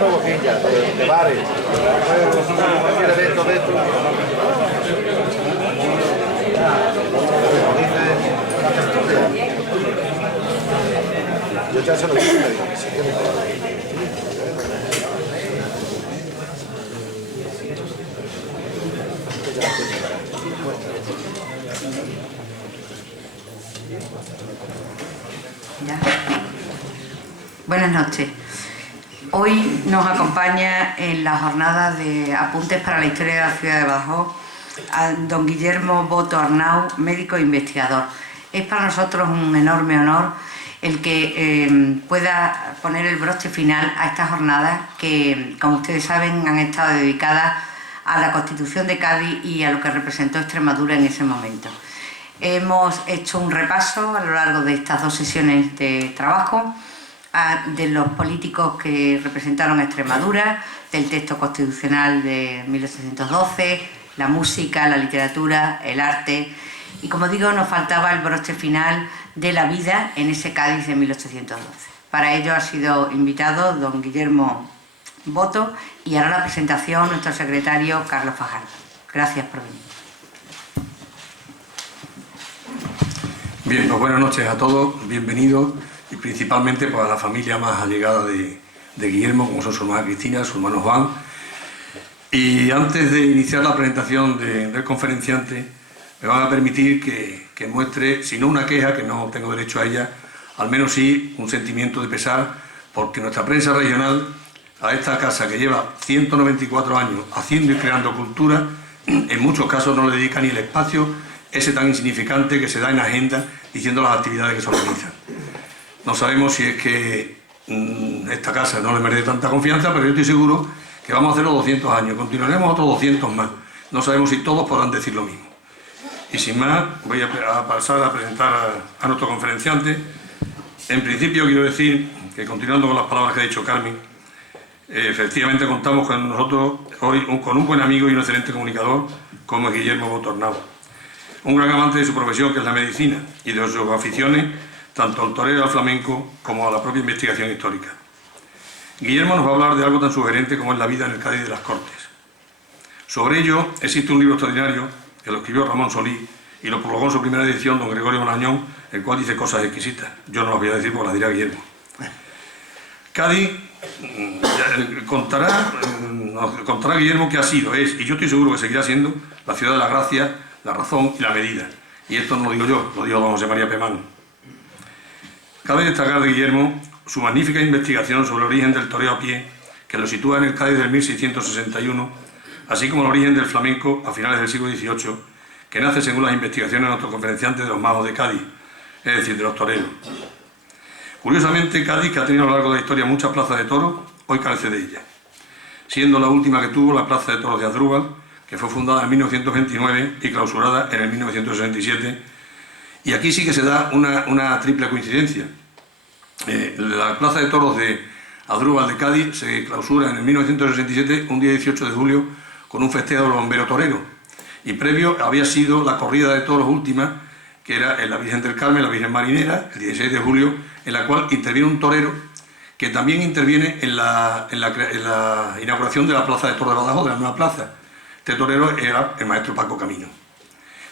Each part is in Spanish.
una boquilla de bares, cualquier evento de esto. Yo ya se lo dije, si quieres. Buenas noches. Hoy nos acompaña en la jornada de Apuntes para la Historia de la Ciudad de Badajoz a don Guillermo Boto Arnau, médico e investigador. Es para nosotros un enorme honor el que pueda poner el broche final a estas jornadas que, como ustedes saben, han estado dedicadas a la Constitución de Cádiz y a lo que representó Extremadura en ese momento. Hemos hecho un repaso a lo largo de estas dos sesiones de trabajo de los políticos que representaron a Extremadura, del texto constitucional de 1812, la música, la literatura, el arte y, como digo, nos faltaba el broche final de la vida en ese Cádiz de 1812. Para ello ha sido invitado don Guillermo Boto y hará la presentación nuestro secretario Carlos Fajardo. Gracias por venir. Bien, pues buenas noches a todos, bienvenidos y principalmente pues, a la familia más allegada de Guillermo, como son su hermana Cristina, su hermano Juan. Y antes de iniciar la presentación del conferenciante, me van a permitir que muestre, si no una queja, que no tengo derecho a ella, al menos sí un sentimiento de pesar, porque nuestra prensa regional, a esta casa que lleva 194 años haciendo y creando cultura, en muchos casos no le dedica ni el espacio ese tan insignificante que se da en la agenda diciendo las actividades que se organizan. No sabemos si es que esta casa no le merece tanta confianza, pero yo estoy seguro que vamos a hacer los 200 años, continuaremos otros 200 más. No sabemos si todos podrán decir lo mismo. Y sin más, voy a pasar a presentar a nuestro conferenciante. En principio quiero decir que, continuando con las palabras que ha dicho Carmen, efectivamente contamos con nosotros hoy con un buen amigo y un excelente comunicador como es Guillermo Boto Arnau. Un gran amante de su profesión, que es la medicina, y de sus aficiones, tanto al toreo y al flamenco, como a la propia investigación histórica. Guillermo nos va a hablar de algo tan sugerente como es la vida en el Cádiz de las Cortes. Sobre ello existe un libro extraordinario que lo escribió Ramón Solís y lo prologó en su primera edición don Gregorio Marañón, el cual dice cosas exquisitas. Yo no las voy a decir porque las dirá Guillermo. Cádiz contará Guillermo que ha sido, es, y yo estoy seguro que seguirá siendo, la ciudad de la gracia, la razón y la medida. Y esto no lo digo yo, lo digo don José María Pemán. Cabe destacar de Guillermo su magnífica investigación sobre el origen del toreo a pie, que lo sitúa en el Cádiz del 1661, así como el origen del flamenco a finales del siglo XVIII, que nace según las investigaciones de nuestro conferenciante de los magos de Cádiz, es decir, de los toreros. Curiosamente, Cádiz, que ha tenido a lo largo de la historia muchas plazas de toros, hoy carece de ellas, siendo la última que tuvo la plaza de toros de Asdrúbal, que fue fundada en 1929 y clausurada en el 1967. Y aquí sí que se da una triple coincidencia. La plaza de toros de Asdrúbal de Cádiz se clausura en el 1967, un día 18 de julio, con un festejo del bombero torero. Y previo había sido la corrida de toros última, que era en la Virgen del Carmen, la Virgen Marinera, el 16 de julio, en la cual interviene un torero que también interviene en la inauguración de la plaza de toros de Badajoz, de la nueva plaza. Este torero era el maestro Paco Camino.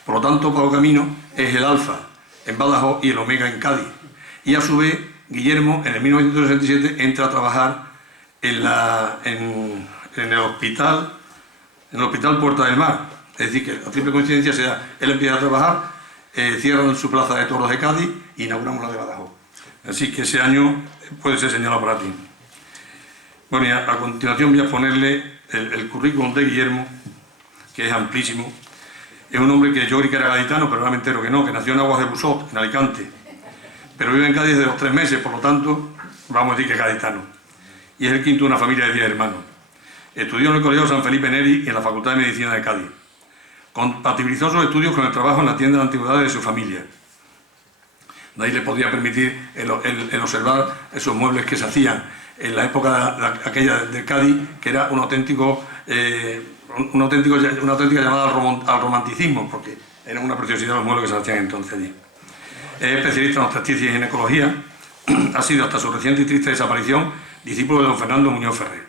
Por lo tanto, Paco Camino es el alfa en Badajoz y el omega en Cádiz. Y a su vez, Guillermo, en el 1967, entra a trabajar en el hospital Puerta del Mar. Es decir, que la triple coincidencia sea, él empieza a trabajar, cierran su plaza de toros de Cádiz e inauguramos la de Badajoz. Así que ese año puede ser señalado para ti. Bueno, y a continuación voy a ponerle el currículum de Guillermo, que es amplísimo. Es un hombre que yo creí que era gaditano, pero ahora me entero que no, que nació en Aguas de Busot, en Alicante. Pero vive en Cádiz desde los 3 meses, por lo tanto, vamos a decir que es gaditano. Y es el quinto de una familia de 10 hermanos. Estudió en el Colegio San Felipe Neri y en la Facultad de Medicina de Cádiz. Compatibilizó sus estudios con el trabajo en la tienda de antigüedades de su familia. De ahí le podía permitir el observar esos muebles que se hacían en la época aquella de Cádiz, que era una auténtica llamada al romanticismo, porque eran una preciosidad los muebles que se hacían entonces allí. Es especialista en obstetricia y ginecología. Ha sido, hasta su reciente y triste desaparición, discípulo de don Fernando Muñoz Ferrer.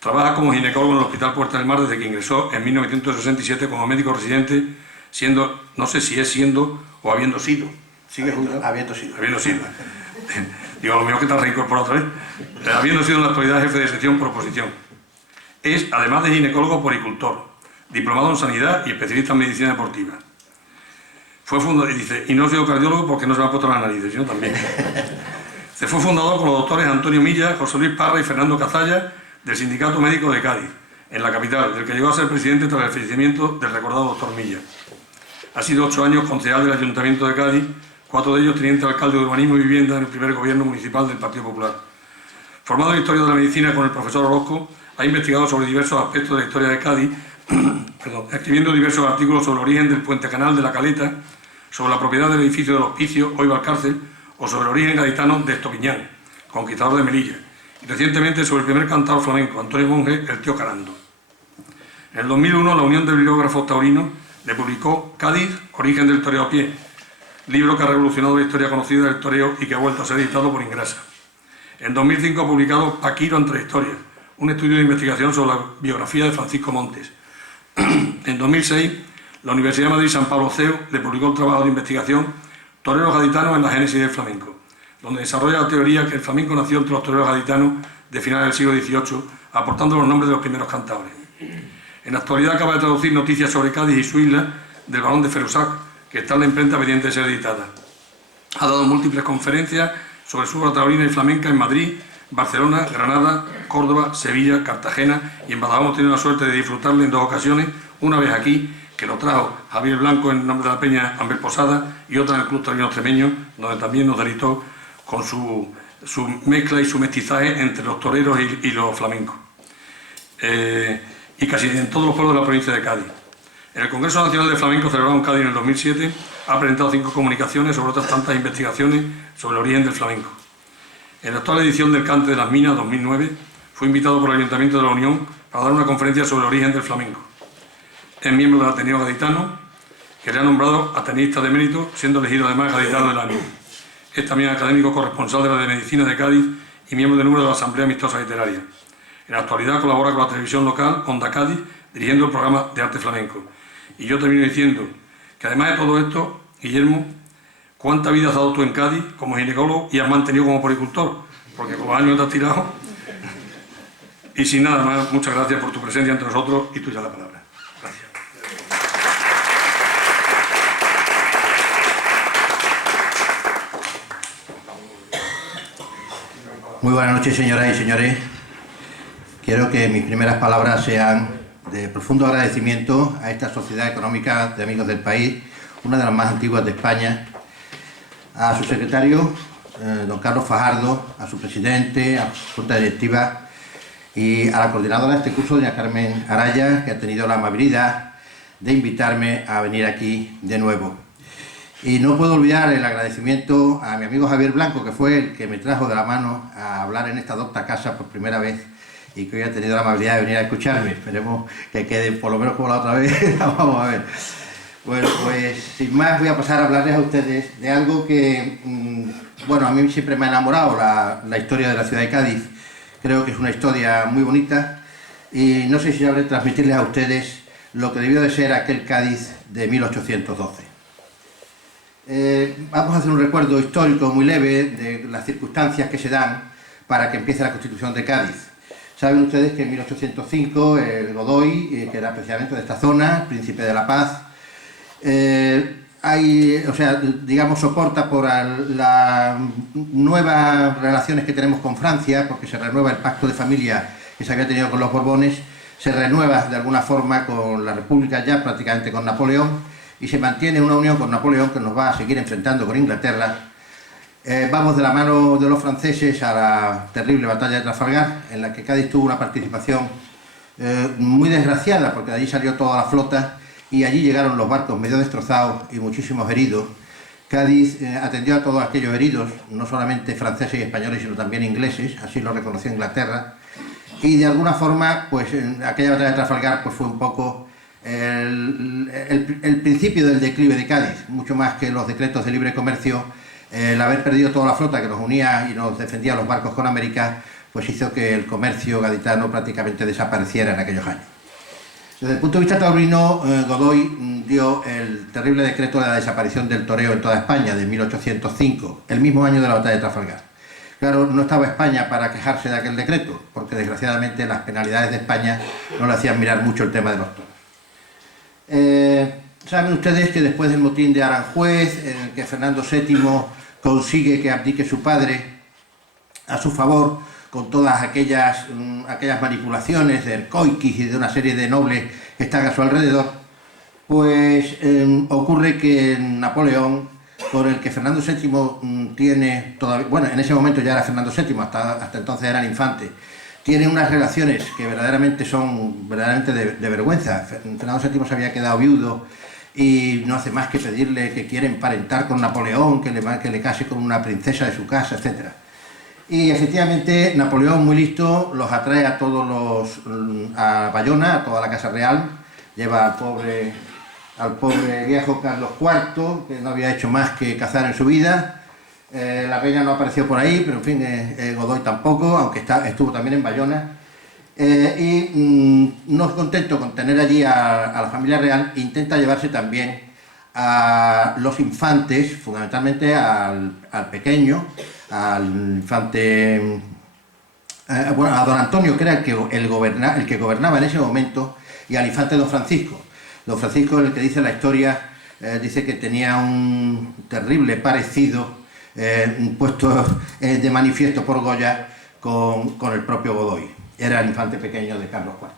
Trabaja como ginecólogo en el Hospital Puerta del Mar desde que ingresó en 1967 como médico residente, siendo, no sé si es siendo o habiendo sido. ¿Sigue habiendo sido. Habiendo sido. Digo, a lo mejor que te has reincorporado otra vez. Habiendo sido en la actualidad jefe de sección por oposición. Es, además de ginecólogo, poricultor, diplomado en sanidad y especialista en medicina deportiva. Fue fundador, y dice, y no soy cardiólogo porque no se me ha puesto las narices, sino también. Se fue fundador con los doctores Antonio Milla, José Luis Parra y Fernando Cazalla del Sindicato Médico de Cádiz, en la capital, del que llegó a ser presidente tras el fallecimiento del recordado doctor Milla. Ha sido 8 años concejal del Ayuntamiento de Cádiz, 4 de ellos teniente alcalde de Urbanismo y Vivienda en el primer gobierno municipal del Partido Popular. Formado en Historia de la Medicina con el profesor Orozco, ha investigado sobre diversos aspectos de la historia de Cádiz, escribiendo diversos artículos sobre el origen del puente canal de la Caleta, sobre la propiedad del edificio del Hospicio, hoy Valcárcel, o sobre el origen gaditano de Estopiñán, conquistador de Melilla, y recientemente sobre el primer cantador flamenco, Antonio Monge, el tío Carando. En el 2001, la Unión de Bibliógrafos Taurinos le publicó Cádiz, origen del toreo a pie, libro que ha revolucionado la historia conocida del toreo y que ha vuelto a ser editado por Ingrasa. En 2005 ha publicado Paquiro entre historias, un estudio de investigación sobre la biografía de Francisco Montes. En 2006, la Universidad de Madrid San Pablo CEU le publicó el trabajo de investigación Toreros gaditanos en la génesis del flamenco, donde desarrolla la teoría que el flamenco nació entre los toreros gaditanos de finales del siglo XVIII, aportando los nombres de los primeros cantadores. En la actualidad acaba de traducir noticias sobre Cádiz y su isla del Barón de Ferrusac, que está en la imprenta pendiente de ser editada. Ha dado múltiples conferencias sobre su obra taurina y flamenca en Madrid, Barcelona, Granada, Córdoba, Sevilla, Cartagena, y en Badajoz hemos tenido la suerte de disfrutarle en 2 ocasiones, una vez aquí, que lo trajo Javier Blanco en nombre de la Peña Amber Posada, y otra en el Club Taurino Extremeño, donde también nos deleitó con su mezcla y su mestizaje entre los toreros y los flamencos. Y casi en todos los pueblos de la provincia de Cádiz. En el Congreso Nacional de Flamenco celebrado en Cádiz en el 2007, ha presentado 5 comunicaciones sobre otras tantas investigaciones sobre el origen del flamenco. En la actual edición del Cante de las Minas 2009, fue invitado por el Ayuntamiento de la Unión para dar una conferencia sobre el origen del flamenco. Es miembro del Ateneo Gaditano, que le ha nombrado ateneísta de mérito, siendo elegido además gaditano del año. Es también académico corresponsal de la de Medicina de Cádiz y miembro del número de la Asamblea Amistosa Literaria. En la actualidad colabora con la televisión local, Onda Cádiz, dirigiendo el programa de arte flamenco. Y yo termino diciendo que además de todo esto, Guillermo, ¿cuánta vida has dado tú en Cádiz como ginecólogo y has mantenido como poricultor? Porque con los años te has tirado. Y sin nada más, muchas gracias por tu presencia entre nosotros y tuya la palabra. Gracias. Muy buenas noches, señoras y señores. Quiero que mis primeras palabras sean de profundo agradecimiento a esta Sociedad Económica de Amigos del País, una de las más antiguas de España, a su secretario, don Carlos Fajardo, a su presidente, a su junta directiva y a la coordinadora de este curso, doña Carmen Araya, que ha tenido la amabilidad de invitarme a venir aquí de nuevo. Y no puedo olvidar el agradecimiento a mi amigo Javier Blanco, que fue el que me trajo de la mano a hablar en esta docta casa por primera vez y que hoy ha tenido la amabilidad de venir a escucharme. Esperemos que quede por lo menos como la otra vez. Vamos a ver. Bueno, pues sin más voy a pasar a hablarles a ustedes de algo que, bueno, a mí siempre me ha enamorado, la historia de la ciudad de Cádiz. Creo que es una historia muy bonita y no sé si sabré transmitirles a ustedes lo que debió de ser aquel Cádiz de 1812. Vamos a hacer un recuerdo histórico muy leve de las circunstancias que se dan para que empiece la Constitución de Cádiz. Saben ustedes que en 1805 el Godoy, que era precisamente de esta zona, príncipe de la paz, soporta por las nuevas relaciones que tenemos con Francia, porque se renueva el pacto de familia que se había tenido con los Borbones, se renueva de alguna forma con la República, ya prácticamente con Napoleón, y se mantiene una unión con Napoleón que nos va a seguir enfrentando con Inglaterra. Vamos de la mano de los franceses a la terrible batalla de Trafalgar, en la que Cádiz tuvo una participación muy desgraciada, porque de allí salió toda la flota y allí llegaron los barcos medio destrozados y muchísimos heridos. Cádiz atendió a todos aquellos heridos, no solamente franceses y españoles, sino también ingleses, así lo reconoció Inglaterra, y de alguna forma, pues aquella batalla de Trafalgar pues, fue un poco el principio del declive de Cádiz, mucho más que los decretos de libre comercio. El haber perdido toda la flota que nos unía y nos defendía los barcos con América, pues hizo que el comercio gaditano prácticamente desapareciera en aquellos años. Desde el punto de vista taurino, Godoy dio el terrible decreto de la desaparición del toreo en toda España de 1805, el mismo año de la batalla de Trafalgar. Claro, no estaba España para quejarse de aquel decreto, porque desgraciadamente las penalidades de España no le hacían mirar mucho el tema de los toros. Saben ustedes que después del motín de Aranjuez, en el que Fernando VII consigue que abdique su padre a su favor, con todas aquellas manipulaciones de Ercoiquis y de una serie de nobles que están a su alrededor, pues ocurre que Napoleón, con el que Fernando VII tiene todavía, bueno, en ese momento ya era Fernando VII, hasta entonces era el infante, tiene unas relaciones que verdaderamente son de vergüenza. Fernando VII se había quedado viudo y no hace más que pedirle que quiere emparentar con Napoleón, que le case con una princesa de su casa, etc. Y efectivamente Napoleón, muy listo, los atrae a todos a Bayona, a toda la casa real, lleva al pobre viejo Carlos IV, que no había hecho más que cazar en su vida. La reina no apareció por ahí, pero en fin, Godoy tampoco, aunque estuvo también en Bayona. No contento con tener allí a la familia real, intenta llevarse también a los infantes, fundamentalmente al pequeño, al infante, a don Antonio, que era el que gobernaba en ese momento, y al infante don Francisco. Don Francisco, el que dice la historia, dice que tenía un terrible parecido puesto de manifiesto por Goya con el propio Godoy. Era el infante pequeño de Carlos IV.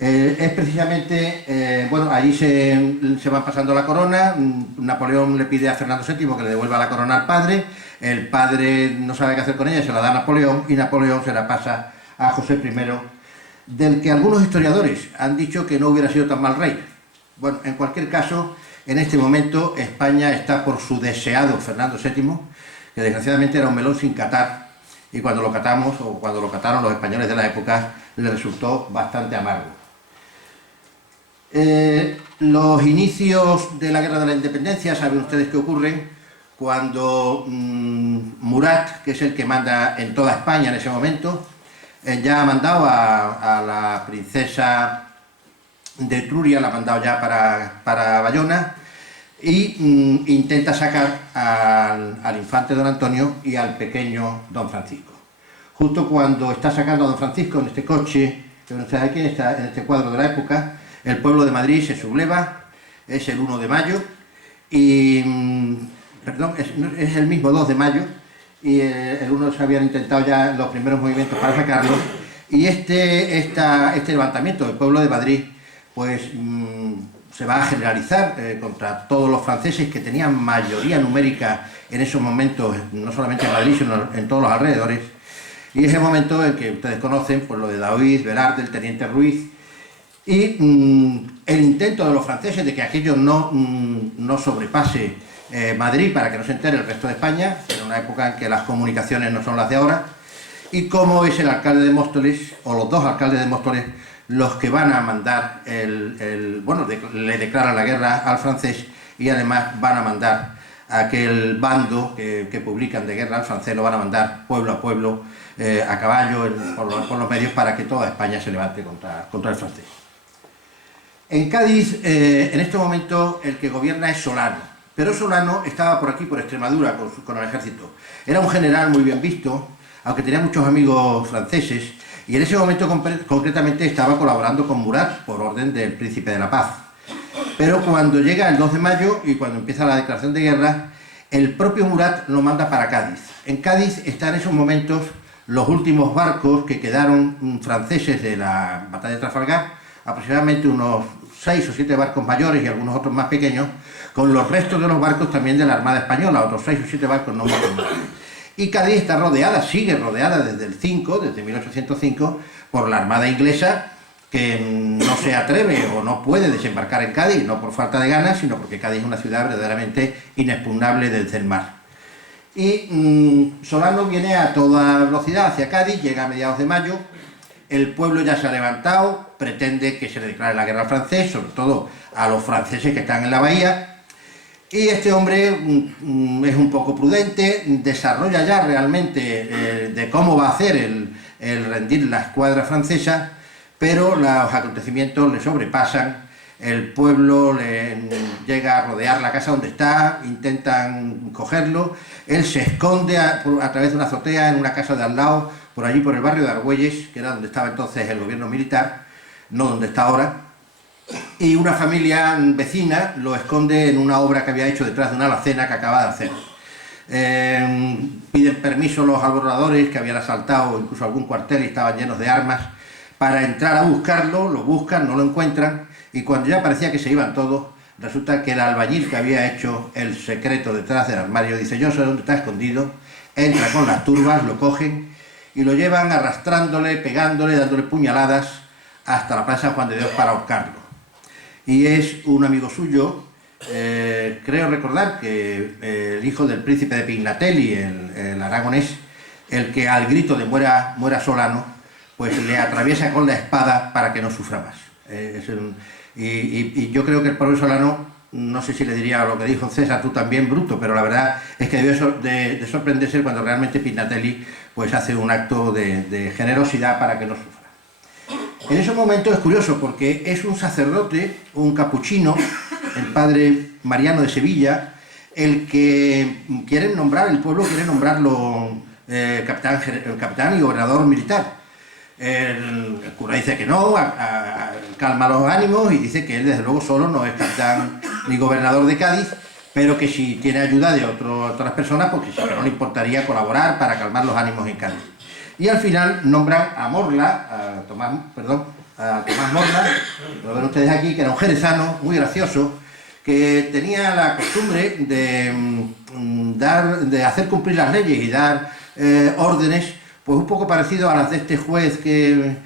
Es precisamente, bueno, allí se va pasando la corona. Napoleón le pide a Fernando VII que le devuelva la corona al padre. El padre no sabe qué hacer con ella, se la da a Napoleón, y Napoleón se la pasa a José I, del que algunos historiadores han dicho que no hubiera sido tan mal rey. Bueno, en cualquier caso, en este momento España está por su deseado Fernando VII, que desgraciadamente era un melón sin catar, y cuando lo catamos, o cuando lo cataron los españoles de la época, le resultó bastante amargo. Los inicios de la Guerra de la Independencia, saben ustedes qué ocurren cuando Murat, que es el que manda en toda España en ese momento, ya ha mandado a la princesa de Etruria, la ha mandado ya para Bayona, y intenta sacar al infante don Antonio y al pequeño don Francisco. Justo cuando está sacando a don Francisco en este coche, que no sé aquí, en este cuadro de la época, el pueblo de Madrid se subleva, es el 1 de mayo, y, perdón, es el mismo 2 de mayo, y el 1 se habían intentado ya los primeros movimientos para sacarlo, y este levantamiento del pueblo de Madrid, pues se va a generalizar contra todos los franceses que tenían mayoría numérica en esos momentos, no solamente en Madrid, sino en todos los alrededores. Y es el momento en que ustedes conocen, pues lo de Daoíz, Velarde, el teniente Ruiz, y el intento de los franceses de que aquello no sobrepase Madrid para que no se entere el resto de España, en una época en que las comunicaciones no son las de ahora, y cómo es el alcalde de Móstoles, o los dos alcaldes de Móstoles, los que van a mandar, bueno, le declaran la guerra al francés, y además van a mandar a aquel bando que publican de guerra al francés, lo van a mandar pueblo a pueblo, a caballo, por los medios, para que toda España se levante contra el francés. En Cádiz, en este momento, el que gobierna es Solano, pero Solano estaba por aquí, por Extremadura, con el ejército. Era un general muy bien visto, aunque tenía muchos amigos franceses, y en ese momento concretamente estaba colaborando con Murat por orden del Príncipe de la Paz. Pero cuando llega el 2 de mayo y cuando empieza la declaración de guerra, el propio Murat lo manda para Cádiz. En Cádiz están en esos momentos los últimos barcos que quedaron franceses de la batalla de Trafalgar, aproximadamente unos 6 o 7 barcos mayores y algunos otros más pequeños, con los restos de los barcos también de la Armada Española, otros 6 o 7 barcos no mucho más. Y Cádiz está rodeada, sigue rodeada desde el 5, desde 1805, por la Armada inglesa, que no se atreve o no puede desembarcar en Cádiz, no por falta de ganas, sino porque Cádiz es una ciudad verdaderamente inexpugnable desde el mar. Y Solano viene a toda velocidad hacia Cádiz, llega a mediados de mayo, el pueblo ya se ha levantado, pretende que se le declare la guerra al francés, sobre todo a los franceses que están en la bahía, y este hombre es un poco prudente, desarrolla ya realmente de cómo va a hacer el rendir la escuadra francesa, pero los acontecimientos le sobrepasan. El pueblo le llega a rodear la casa donde está, intentan cogerlo, él se esconde a través de una azotea en una casa de al lado, por allí por el barrio de Argüelles, que era donde estaba entonces el gobierno militar, no donde está ahora, y una familia vecina lo esconde en una obra que había hecho detrás de una alacena que acaba de hacer. Piden permiso los alborotadores que habían asaltado incluso algún cuartel y estaban llenos de armas para entrar a buscarlo, lo buscan, no lo encuentran, y cuando ya parecía que se iban todos, resulta que el albañil que había hecho el secreto detrás del armario dice: yo sé dónde está escondido, entra con las turbas, lo cogen y lo llevan arrastrándole, pegándole, dándole puñaladas hasta la plaza Juan de Dios para ahorcarlo. Y es un amigo suyo, creo recordar que el hijo del príncipe de Pignatelli, el aragonés, el que al grito de muera Solano, pues le atraviesa con la espada para que no sufra más. Y yo creo que el pobre Solano, no sé si le diría lo que dijo César, tú también, bruto, pero la verdad es que debió de sorprenderse cuando realmente Pignatelli pues hace un acto de generosidad para que no sufra. En ese momento es curioso porque es un sacerdote, un capuchino, el padre Mariano de Sevilla, el que quieren nombrar, el pueblo quiere nombrarlo capitán y gobernador militar. El cura dice que no, calma los ánimos y dice que él desde luego solo no es capitán ni gobernador de Cádiz, pero que si tiene ayuda de otras personas, pues que no le importaría colaborar para calmar los ánimos en Cádiz. Y al final nombran a Morla, a Tomás Morla, lo ven ustedes aquí, que era un jerezano muy gracioso, que tenía la costumbre de hacer cumplir las leyes y dar órdenes, pues un poco parecido a las de este juez que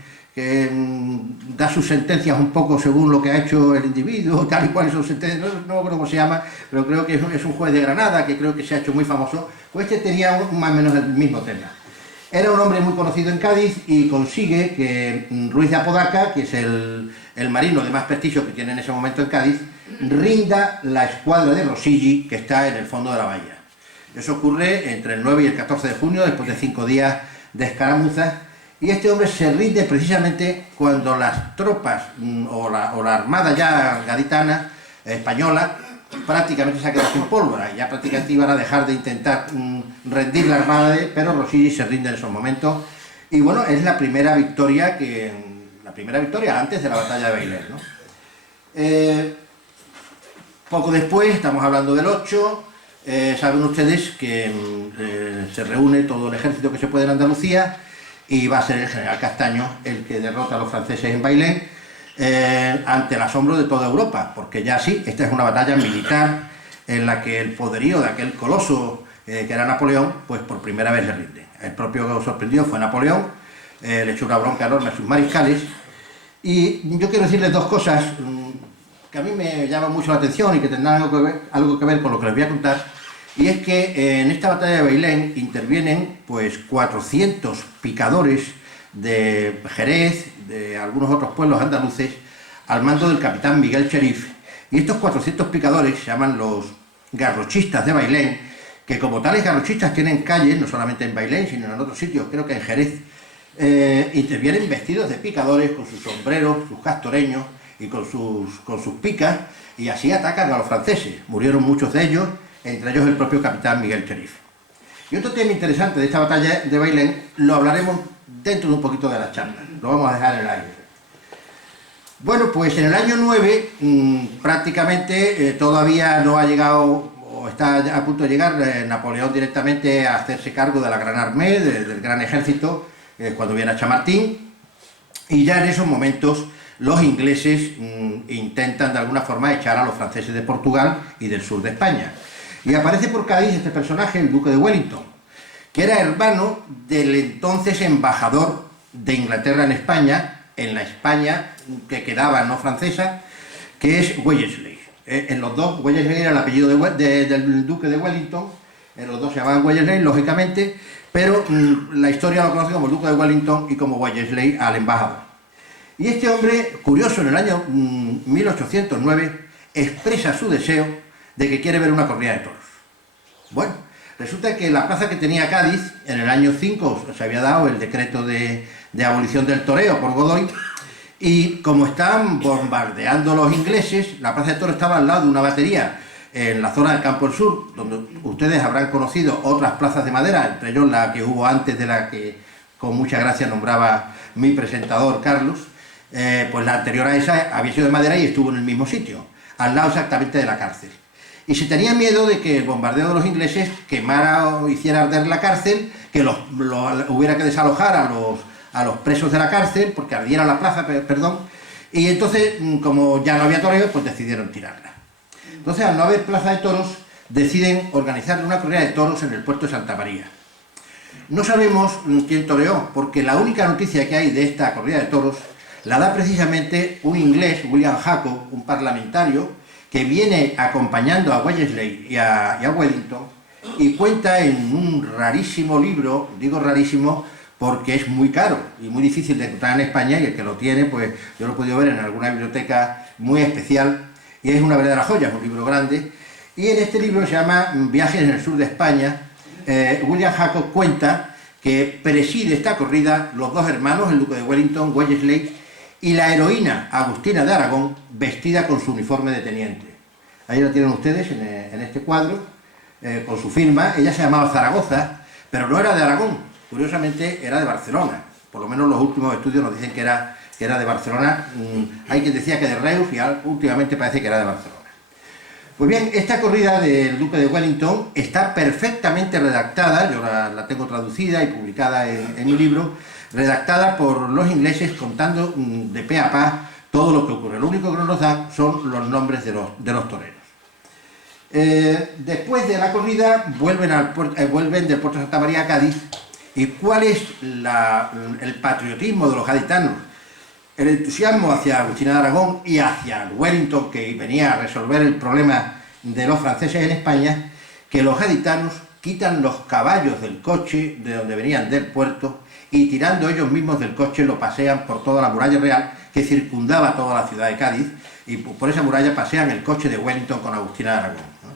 da sus sentencias un poco según lo que ha hecho el individuo, tal y cual son sentencias, no recuerdo cómo se llama, pero creo que es un juez de Granada, que creo que se ha hecho muy famoso, pues este tenía más o menos el mismo tema. Era un hombre muy conocido en Cádiz y consigue que Ruiz de Apodaca, que es el marino de más prestigio que tiene en ese momento en Cádiz, rinda la escuadra de Rosigi, que está en el fondo de la bahía. Eso ocurre entre el 9 y el 14 de junio, después de 5 días de escaramuzas, y este hombre se rinde precisamente cuando las tropas o la armada ya gaditana, española, prácticamente se ha quedado sin pólvora, y ya prácticamente iban a dejar de intentar rendir la armada, pero Rosigi se rinde en esos momentos, y bueno, es la primera victoria antes de la batalla de Bailén, ¿no? Poco después, estamos hablando del 8, saben ustedes que se reúne todo el ejército que se puede en Andalucía y va a ser el general Castaño el que derrota a los franceses en Bailén ante el asombro de toda Europa, porque ya sí, esta es una batalla militar en la que el poderío de aquel coloso que era Napoleón, pues por primera vez le rinde. El propio sorprendido fue Napoleón, le echó una bronca enorme a sus mariscales, y yo quiero decirles dos cosas que a mí me llaman mucho la atención y que tendrán algo que ver con lo que les voy a contar, y es que en esta batalla de Bailén intervienen pues 400 picadores de Jerez, de algunos otros pueblos andaluces, al mando del capitán Miguel Cherif, y estos 400 picadores se llaman los garrochistas de Bailén, que como tales garrochistas tienen calles, no solamente en Bailén, sino en otros sitios, creo que en Jerez, intervienen vestidos de picadores, con sus sombreros, sus castoreños y con sus picas, y así atacan a los franceses. Murieron muchos de ellos, entre ellos el propio capitán Miguel Cherif. Y otro tema interesante de esta batalla de Bailén lo hablaremos dentro de un poquito de la charla, lo vamos a dejar en el aire. Bueno, pues en el año 9 prácticamente todavía no ha llegado, o está a punto de llegar Napoleón directamente a hacerse cargo de la Gran Armée, del gran ejército, cuando viene a Chamartín, y ya en esos momentos los ingleses intentan de alguna forma echar a los franceses de Portugal y del sur de España. Y aparece por Cádiz este personaje, el duque de Wellington, que era hermano del entonces embajador de Inglaterra en la España que quedaba no francesa, que es Wellesley. En los dos, Wellesley era el apellido del duque de Wellington, en los dos se llamaban Wellesley, lógicamente, pero la historia lo conoce como el duque de Wellington y como Wellesley al embajador. Y este hombre, curioso, en el año 1809, expresa su deseo de que quiere ver una corrida de toros. Bueno, Resulta que la plaza que tenía Cádiz, en el año 5 se había dado el decreto de abolición del toreo por Godoy, y como estaban bombardeando los ingleses, la plaza de toros estaba al lado de una batería en la zona del Campo del Sur, donde ustedes habrán conocido otras plazas de madera, entre ellos la que hubo antes de la que con mucha gracia nombraba mi presentador Carlos. Pues la anterior a esa había sido de madera y estuvo en el mismo sitio, al lado exactamente de la cárcel. Y se tenía miedo de que el bombardeo de los ingleses quemara o hiciera arder la cárcel, que hubiera que desalojar a los presos de la cárcel, porque ardiera la plaza, perdón, y entonces, como ya no había toreo, pues decidieron tirarla. Entonces, al no haber plaza de toros, deciden organizar una corrida de toros en el puerto de Santa María. No sabemos quién toreó, porque la única noticia que hay de esta corrida de toros la da precisamente un inglés, William Jacob, un parlamentario, que viene acompañando a Wellesley y a Wellington, y cuenta en un rarísimo libro, digo rarísimo porque es muy caro y muy difícil de encontrar en España, y el que lo tiene, pues yo lo he podido ver en alguna biblioteca muy especial, y es una verdadera joya, es un libro grande, y en este libro se llama Viajes en el sur de España. William Jacob cuenta que preside esta corrida los dos hermanos, el duque de Wellington, Wellesley, y la heroína Agustina de Aragón, vestida con su uniforme de teniente. Ahí la tienen ustedes en este cuadro, con su firma. Ella se llamaba Zaragoza, pero no era de Aragón, curiosamente era de Barcelona. Por lo menos los últimos estudios nos dicen que era de Barcelona. Hay quien decía que de Reus, y últimamente parece que era de Barcelona. Pues bien, esta corrida del duque de Wellington está perfectamente redactada, yo la tengo traducida y publicada en mi libro, redactada por los ingleses, contando de pe a pa todo lo que ocurre. Lo único que no nos dan son los nombres de los toreros. Después de la corrida vuelven del puerto de Santa María a Cádiz. ¿Y cuál es el patriotismo de los gaditanos? El entusiasmo hacia Agustina de Aragón y hacia Wellington, que venía a resolver el problema de los franceses en España, que los gaditanos quitan los caballos del coche de donde venían del puerto, y tirando ellos mismos del coche lo pasean por toda la muralla real que circundaba toda la ciudad de Cádiz, y por esa muralla pasean el coche de Wellington con Agustina de Aragón, ¿no?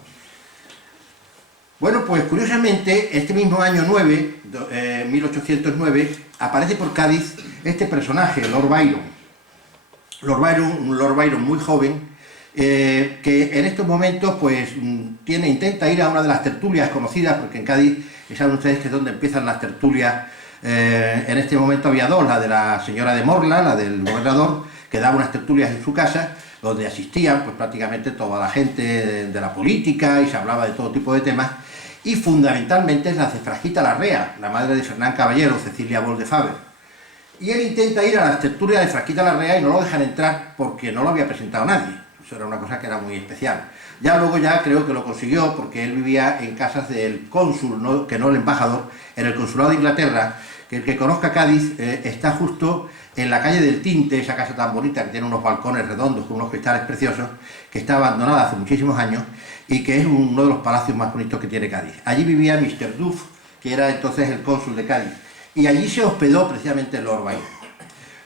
Bueno, pues curiosamente, este mismo año 1809, aparece por Cádiz este personaje, Lord Byron. Un Lord Byron muy joven, que en estos momentos pues intenta ir a una de las tertulias conocidas, porque en Cádiz, saben ustedes que es donde empiezan las tertulias. En este momento había dos, la de la señora de Morla, la del gobernador, que daba unas tertulias en su casa, donde asistían pues prácticamente toda la gente de la política, y se hablaba de todo tipo de temas, y fundamentalmente es la de Fragita Larrea, la madre de Fernán Caballero, Cecilia Bol de Faber. Y él intenta ir a las tertulias de Fragita Larrea y no lo dejan entrar porque no lo había presentado nadie. Eso era una cosa que era muy especial. Ya luego creo que lo consiguió, porque él vivía en casas del cónsul, que no el embajador, en el consulado de Inglaterra, que el que conozca Cádiz está justo en la calle del Tinte, esa casa tan bonita que tiene unos balcones redondos con unos cristales preciosos, que está abandonada hace muchísimos años y que es uno de los palacios más bonitos que tiene Cádiz. Allí vivía Mr. Duff, que era entonces el cónsul de Cádiz, y allí se hospedó precisamente Lord Byron.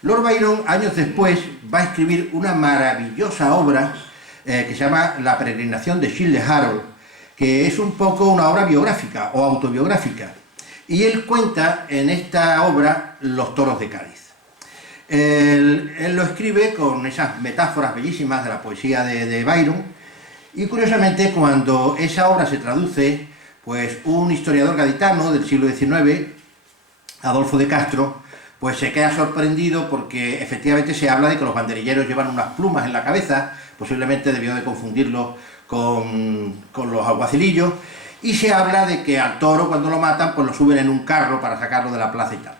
Lord Byron, años después, va a escribir una maravillosa obra que se llama La peregrinación de Childe Harold, que es un poco una obra biográfica o autobiográfica. Y él cuenta en esta obra los toros de Cádiz. Él lo escribe con esas metáforas bellísimas de la poesía de Byron, y curiosamente cuando esa obra se traduce, pues un historiador gaditano del siglo XIX, Adolfo de Castro, pues se queda sorprendido porque efectivamente se habla de que los banderilleros llevan unas plumas en la cabeza, posiblemente debió de confundirlo con los alguacilillos, y se habla de que al toro, cuando lo matan, pues lo suben en un carro para sacarlo de la plaza y tal.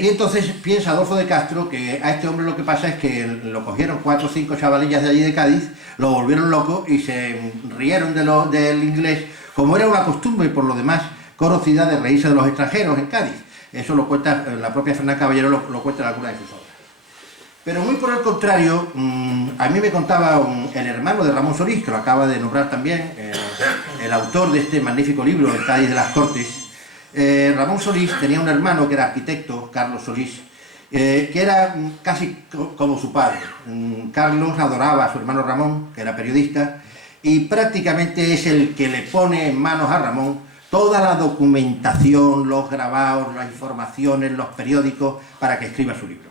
Y entonces piensa Adolfo de Castro que a este hombre lo que pasa es que lo cogieron 4 o 5 chavalillas de allí de Cádiz, lo volvieron loco y se rieron del inglés, como era una costumbre por lo demás conocida de reírse de los extranjeros en Cádiz. Eso lo cuenta la propia Fernán Caballero, lo cuenta en alguna de sus obras. Pero muy por el contrario, a mí me contaba el hermano de Ramón Solís, que lo acaba de nombrar también, el autor de este magnífico libro, El Cádiz de las Cortes. Ramón Solís tenía un hermano que era arquitecto, Carlos Solís, que era casi como su padre. Carlos adoraba a su hermano Ramón, que era periodista, y prácticamente es el que le pone en manos a Ramón toda la documentación, los grabados, las informaciones, los periódicos, para que escriba su libro.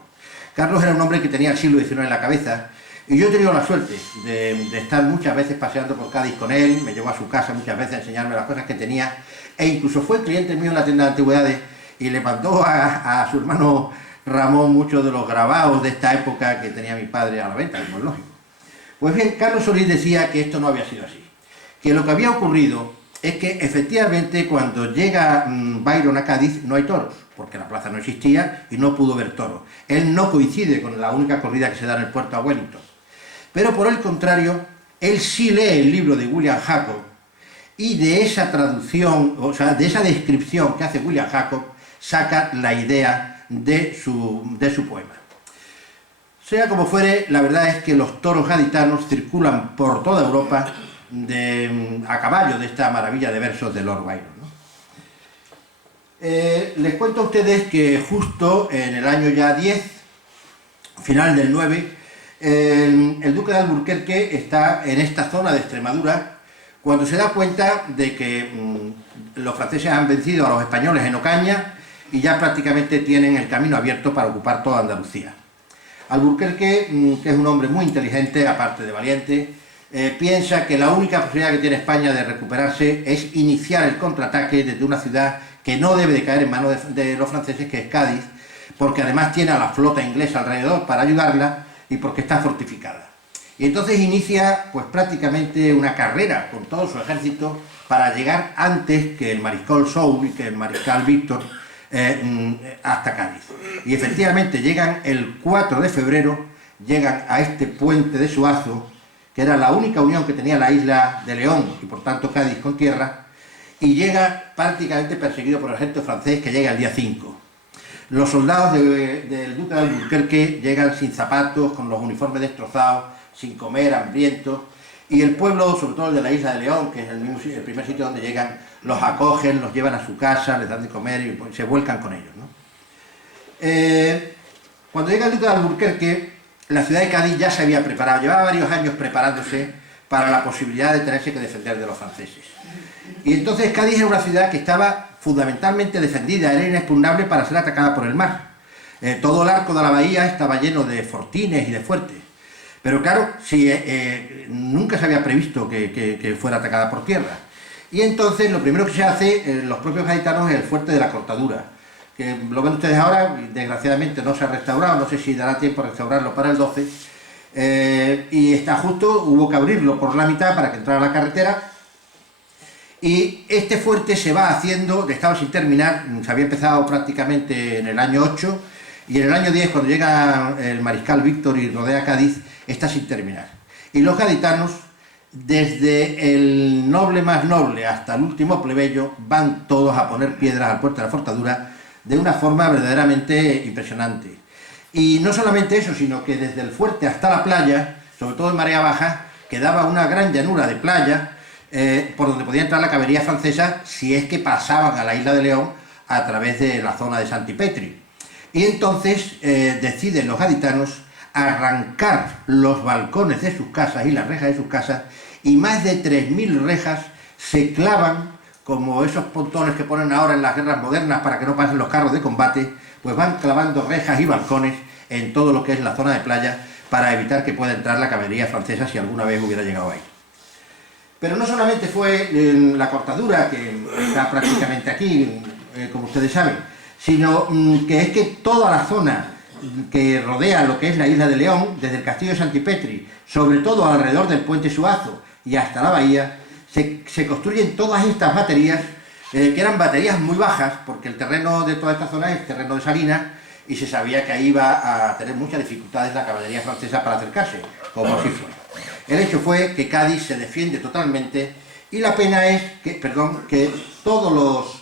Carlos era un hombre que tenía el siglo XIX en la cabeza, y yo he tenido la suerte de estar muchas veces paseando por Cádiz con él, me llevó a su casa muchas veces a enseñarme las cosas que tenía, e incluso fue cliente mío en la tienda de antigüedades, y le mandó a su hermano Ramón muchos de los grabados de esta época que tenía mi padre a la venta, como es lógico. Pues bien, Carlos Solís decía que esto no había sido así, que lo que había ocurrido es que efectivamente cuando llega Byron a Cádiz no hay toros, porque la plaza no existía y no pudo ver toros. Él no coincide con la única corrida que se da en el puerto a Wellington. Pero por el contrario, él sí lee el libro de William Jacob, y de esa traducción, o sea, de esa descripción que hace William Jacob, saca la idea de su poema. Sea como fuere, la verdad es que los toros gaditanos circulan por toda Europa a caballo de esta maravilla de versos de Lord Byron, ¿no? Les cuento a ustedes que justo en el año ya 10, final del 9, el duque de Alburquerque está en esta zona de Extremadura cuando se da cuenta de que los franceses han vencido a los españoles en Ocaña y ya prácticamente tienen el camino abierto para ocupar toda Andalucía. Alburquerque, que es un hombre muy inteligente, aparte de valiente, piensa que la única posibilidad que tiene España de recuperarse es iniciar el contraataque desde una ciudad que no debe de caer en manos de los franceses, que es Cádiz, porque además tiene a la flota inglesa alrededor para ayudarla y porque está fortificada. Y entonces inicia pues prácticamente una carrera con todo su ejército para llegar antes que el mariscal Soult y que el mariscal Víctor hasta Cádiz. Y efectivamente llegan el 4 de febrero, llegan a este puente de Suazo, que era la única unión que tenía la isla de León y por tanto Cádiz con tierra, y llega prácticamente perseguido por el ejército francés, que llega el día 5. Los soldados del duque de Alburquerque llegan sin zapatos, con los uniformes destrozados, sin comer, hambrientos, y el pueblo, sobre todo el de la isla de León, que es el primer sitio donde llegan, los acogen, los llevan a su casa, les dan de comer y se vuelcan con ellos, ¿no? Cuando llega el duque de Alburquerque, la ciudad de Cádiz ya se había preparado, llevaba varios años preparándose para la posibilidad de tenerse que defender de los franceses. Y entonces Cádiz era una ciudad que estaba fundamentalmente defendida, era inexpugnable para ser atacada por el mar. Todo el arco de la bahía estaba lleno de fortines y de fuertes. Pero claro, nunca se había previsto que fuera atacada por tierra. Y entonces lo primero que se hace, los propios gaditanos, es el fuerte de la Cortadura, que lo ven ustedes ahora, desgraciadamente no se ha restaurado, no sé si dará tiempo a restaurarlo para el 12, y está justo, hubo que abrirlo por la mitad para que entrara a la carretera, y este fuerte se va haciendo, estaba sin terminar, se había empezado prácticamente en el año 8, y en el año 10, cuando llega el mariscal Víctor y rodea Cádiz, está sin terminar. Y los gaditanos, desde el noble más noble hasta el último plebeyo, van todos a poner piedras al puerto de la Fortadura de una forma verdaderamente impresionante. Y no solamente eso, sino que desde el fuerte hasta la playa, sobre todo en marea baja, quedaba una gran llanura de playa por donde podía entrar la caballería francesa si es que pasaban a la isla de León a través de la zona de Santipetri. Y entonces deciden los gaditanos arrancar los balcones de sus casas y las rejas de sus casas, y más de 3.000 rejas se clavan, como esos pontones que ponen ahora en las guerras modernas para que no pasen los carros de combate, pues van clavando rejas y balcones en todo lo que es la zona de playa para evitar que pueda entrar la caballería francesa si alguna vez hubiera llegado ahí. Pero no solamente fue la Cortadura, que está prácticamente aquí, como ustedes saben, sino que es que toda la zona que rodea lo que es la isla de León, desde el castillo de Santipetri, sobre todo alrededor del puente Suazo y hasta la bahía, se construyen todas estas baterías, que eran baterías muy bajas, porque el terreno de toda esta zona es terreno de salinas, y se sabía que ahí iba a tener muchas dificultades la caballería francesa para acercarse, como así fue. El hecho fue que Cádiz se defiende totalmente, y la pena es que, que todos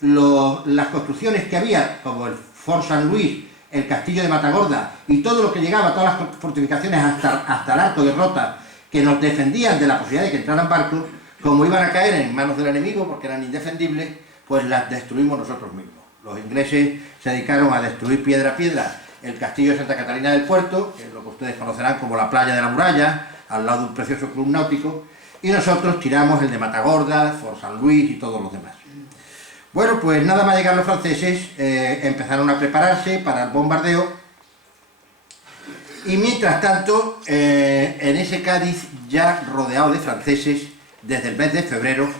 las construcciones que había, como el Fort San Luis, el castillo de Matagorda y todo lo que llegaba, todas las fortificaciones hasta el arco de Rota, que nos defendían de la posibilidad de que entraran barcos, como iban a caer en manos del enemigo porque eran indefendibles, pues las destruimos nosotros mismos. Los ingleses se dedicaron a destruir piedra a piedra el castillo de Santa Catalina del Puerto, que es lo que ustedes conocerán como la playa de la muralla, al lado de un precioso club náutico, y nosotros tiramos el de Matagorda, Fort San Luis y todos los demás. Bueno, pues nada más llegar los franceses, empezaron a prepararse para el bombardeo, y mientras tanto, en ese Cádiz ya rodeado de franceses, desde el mes de febrero,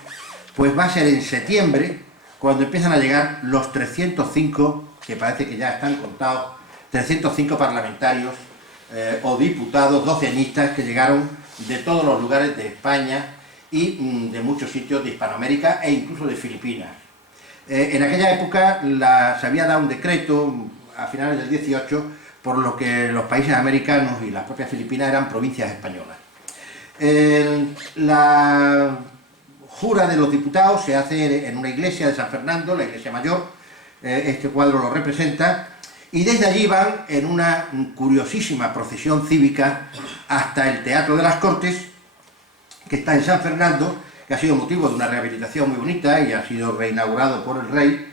pues va a ser en septiembre cuando empiezan a llegar los 305, que parece que ya están contados, 305 parlamentarios o diputados docenistas que llegaron de todos los lugares de España y de muchos sitios de Hispanoamérica e incluso de Filipinas. En aquella época se había dado un decreto a finales del 18 por lo que los países americanos y las propias Filipinas eran provincias españolas. La jura de los diputados se hace en una iglesia de San Fernando, la iglesia mayor, este cuadro lo representa, y desde allí van en una curiosísima procesión cívica hasta el Teatro de las Cortes, que está en San Fernando, que ha sido motivo de una rehabilitación muy bonita y ha sido reinaugurado por el rey,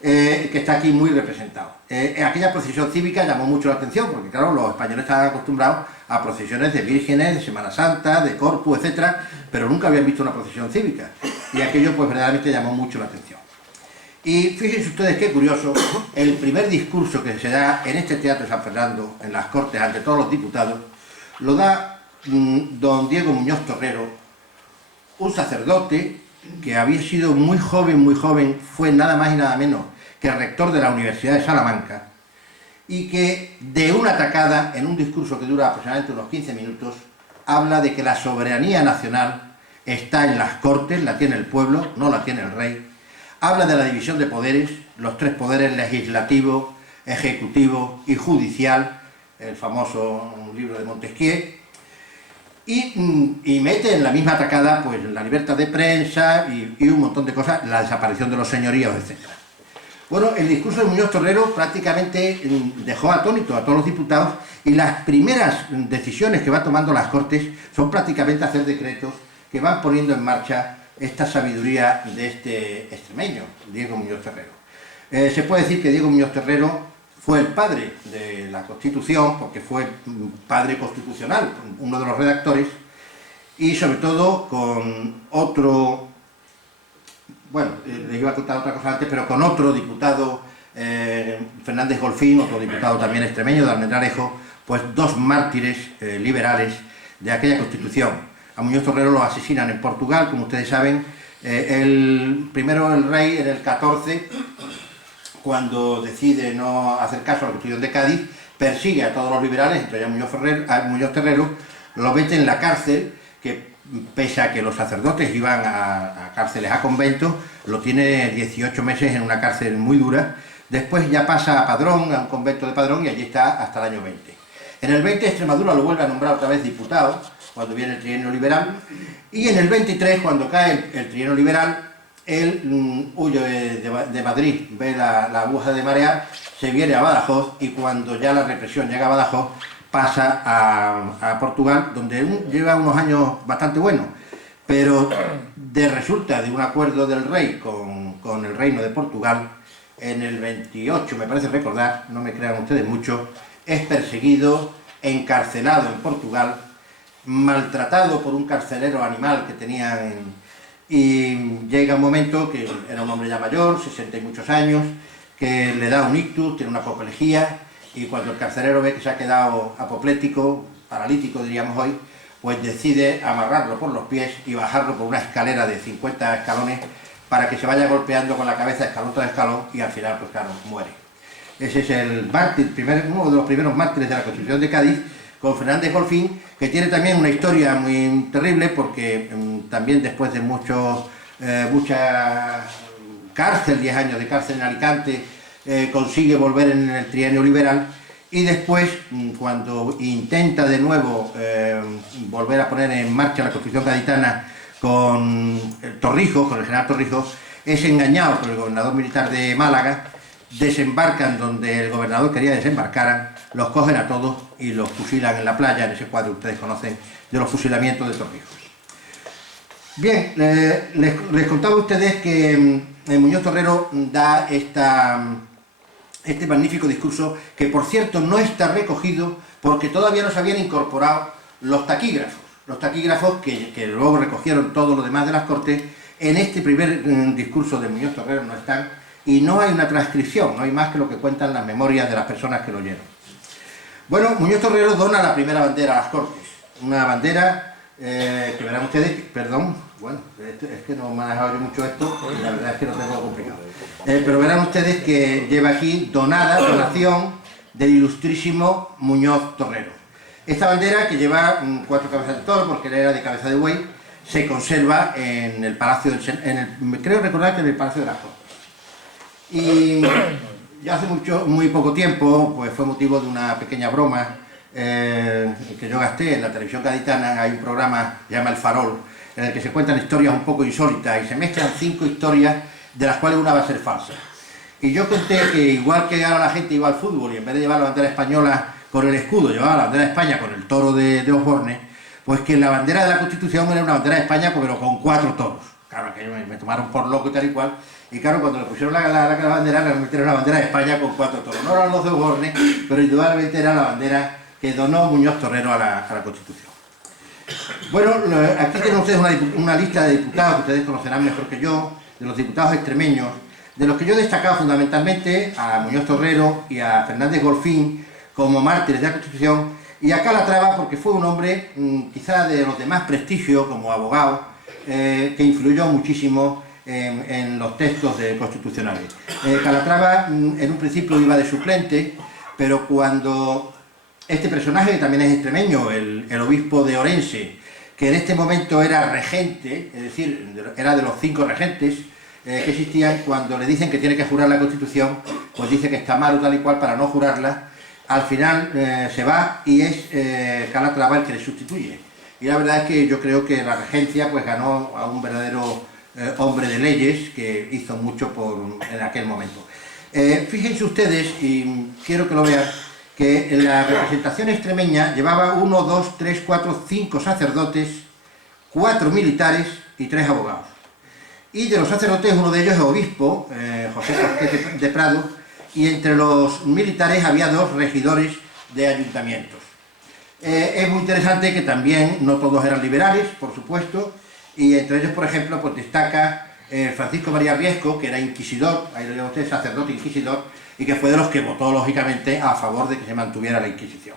que está aquí muy representado. Aquella procesión cívica llamó mucho la atención, porque claro, los españoles estaban acostumbrados a procesiones de vírgenes, de Semana Santa, de Corpus, etc., pero nunca habían visto una procesión cívica, y aquello pues verdaderamente llamó mucho la atención. Y fíjense ustedes qué curioso, el primer discurso que se da en este Teatro de San Fernando, en las Cortes, ante todos los diputados, lo da don Diego Muñoz Torrero, un sacerdote que había sido muy joven, fue nada más y nada menos que rector de la Universidad de Salamanca, y que de una tacada, en un discurso que dura aproximadamente unos 15 minutos, habla de que la soberanía nacional está en las Cortes, la tiene el pueblo, no la tiene el rey. Habla de la división de poderes, los tres poderes: legislativo, ejecutivo y judicial, el famoso libro de Montesquieu, y mete en la misma tacada pues la libertad de prensa y un montón de cosas, la desaparición de los señoríos, etc. Bueno, el discurso de Muñoz Torrero prácticamente dejó atónito a todos los diputados, y las primeras decisiones que va tomando las Cortes son prácticamente hacer decretos que van poniendo en marcha esta sabiduría de este extremeño, Diego Muñoz Torrero. Se puede decir que Diego Muñoz Torrero fue el padre de la Constitución, porque fue padre constitucional, uno de los redactores, y sobre todo con otro, bueno, le iba a contar otra cosa antes, pero con otro diputado, Fernández Golfín, otro diputado también extremeño de Almendralejo, pues dos mártires liberales de aquella Constitución. A Muñoz Torrero lo asesinan en Portugal, como ustedes saben, primero el rey en el 14, cuando decide no hacer caso a la Constitución de Cádiz, persigue a todos los liberales, entre ellos Muñoz Torrero, lo mete en la cárcel, que pese a que los sacerdotes iban a cárceles, a conventos, lo tiene 18 meses en una cárcel muy dura. Después ya pasa a Padrón, a un convento de Padrón, y allí está hasta el año 20. En el 20 Extremadura lo vuelve a nombrar otra vez diputado, cuando viene el trienio liberal, y en el 23, cuando cae el trienio liberal, él huye de Madrid, ve la aguja de marear, se viene a Badajoz, y cuando ya la represión llega a Badajoz, pasa a Portugal, donde lleva unos años bastante buenos, pero resulta de un acuerdo del rey con el reino de Portugal, en el 28, me parece recordar, no me crean ustedes mucho, es perseguido, encarcelado en Portugal, maltratado por un carcelero animal que tenía y llega un momento que era un hombre ya mayor, 60 y muchos años, que le da un ictus, tiene una apoplejía, y cuando el carcelero ve que se ha quedado apoplético, paralítico diríamos hoy, pues decide amarrarlo por los pies y bajarlo por una escalera de 50 escalones para que se vaya golpeando con la cabeza escalón tras escalón, y al final pues claro, muere. Ese es el mártir, uno de los primeros mártires de la Constitución de Cádiz, con Fernández Golfín, que tiene también una historia muy terrible, porque también después de mucha cárcel, 10 años de cárcel en Alicante, consigue volver en el trienio liberal, y después, cuando intenta de nuevo volver a poner en marcha la Constitución gaditana con Torrijos, con el general Torrijos, es engañado por el gobernador militar de Málaga, desembarcan donde el gobernador quería que desembarcaran, los cogen a todos y los fusilan en la playa, en ese cuadro ustedes conocen de los fusilamientos de Torrijos. Bien, les contaba a ustedes que Muñoz Torrero da este magnífico discurso, que por cierto no está recogido porque todavía no se habían incorporado los taquígrafos que luego recogieron todo lo demás de las Cortes, en este primer discurso de Muñoz Torrero no están, y no hay una transcripción, no hay más que lo que cuentan las memorias de las personas que lo oyeron. Bueno, Muñoz Torrero dona la primera bandera a las Cortes, una bandera que verán ustedes, perdón, bueno, es que no me ha dejado yo mucho esto, y la verdad es que lo tengo complicado, pero verán ustedes que lleva aquí donación del ilustrísimo Muñoz Torrero. Esta bandera, que lleva 4 cabezas de toro, porque él era de cabeza de buey, se conserva en el Palacio del creo recordar que en el Palacio de las Cortes. Y ya hace muy poco tiempo, pues fue motivo de una pequeña broma que yo gasté en la televisión gaditana. Hay un programa que se llama El Farol, en el que se cuentan historias un poco insólitas y se mezclan 5 historias, de las cuales una va a ser falsa. Y yo conté que igual que ahora la gente iba al fútbol y en vez de llevar la bandera española con el escudo, llevaba la bandera de España con el toro de Osborne, pues que la bandera de la Constitución era una bandera de España pero con 4 toros. Claro, que me tomaron por loco y tal y cual. Y claro, cuando le pusieron la bandera, realmente era una bandera de España con 4 toros. No eran los de Osborne, pero indudablemente era la bandera que donó Muñoz Torrero a la Constitución. Bueno, aquí tienen ustedes una lista de diputados que ustedes conocerán mejor que yo, de los diputados extremeños, de los que yo he destacado fundamentalmente a Muñoz Torrero y a Fernández Golfín como mártires de la Constitución, y a Calatrava porque fue un hombre quizá de los de más prestigio como abogado, que influyó muchísimo en los textos constitucionales. Calatrava en un principio iba de suplente, pero cuando este personaje, que también es extremeño, el obispo de Orense, que en este momento era regente, es decir, era de los 5 regentes que existían, cuando le dicen que tiene que jurar la Constitución, pues dice que está mal o tal y cual para no jurarla. Al final se va y es Calatrava el que le sustituye. Y la verdad es que yo creo que la regencia pues ganó a un verdadero hombre de leyes que hizo mucho en aquel momento. Fíjense ustedes, y quiero que lo vean, que la representación extremeña llevaba 1, 2, 3, 4, 5 sacerdotes, 4 militares y 3 abogados. Y de los sacerdotes, uno de ellos es obispo, José Cosquete de Prado, y entre los militares había 2 regidores de ayuntamientos. Es muy interesante que también no todos eran liberales, por supuesto, y entre ellos, por ejemplo, pues destaca Francisco María Riesco, que era inquisidor, ahí lo llama usted, sacerdote inquisidor, y que fue de los que votó lógicamente a favor de que se mantuviera la Inquisición.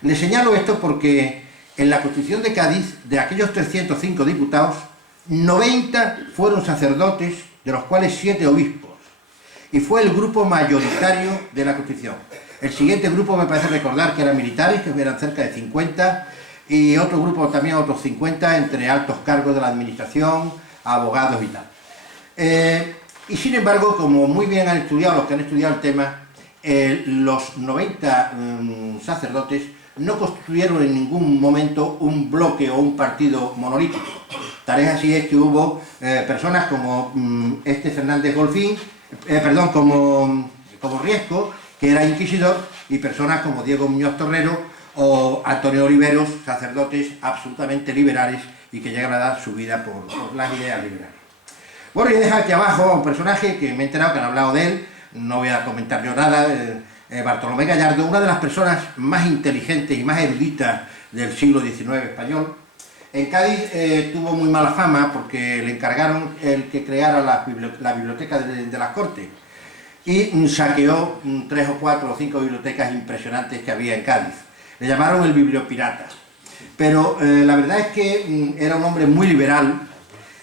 Le señalo esto porque en la Constitución de Cádiz, de aquellos 305 diputados, 90 fueron sacerdotes, de los cuales 7 obispos, y fue el grupo mayoritario de la Constitución. El siguiente grupo me parece recordar que eran militares, que eran cerca de 50, y otro grupo también, otros 50, entre altos cargos de la administración, abogados y tal. Y sin embargo, como muy bien han estudiado los que han estudiado el tema, los 90 sacerdotes no constituyeron en ningún momento un bloque o un partido monolítico. Tal es así es que hubo personas como Fernández Golfín, como Riesco, que era inquisidor, y personas como Diego Muñoz Torrero o Antonio Oliveros, sacerdotes absolutamente liberales y que llegan a dar su vida por las ideas liberales. Bueno, y deja aquí abajo a un personaje que me he enterado que han hablado de él, no voy a comentar yo nada, Bartolomé Gallardo, una de las personas más inteligentes y más eruditas del siglo XIX español. En Cádiz tuvo muy mala fama porque le encargaron el que creara la biblioteca de las Cortes y saqueó 3 o 4 o 5 bibliotecas impresionantes que había en Cádiz. Le llamaron el bibliopirata. Pero la verdad es que era un hombre muy liberal,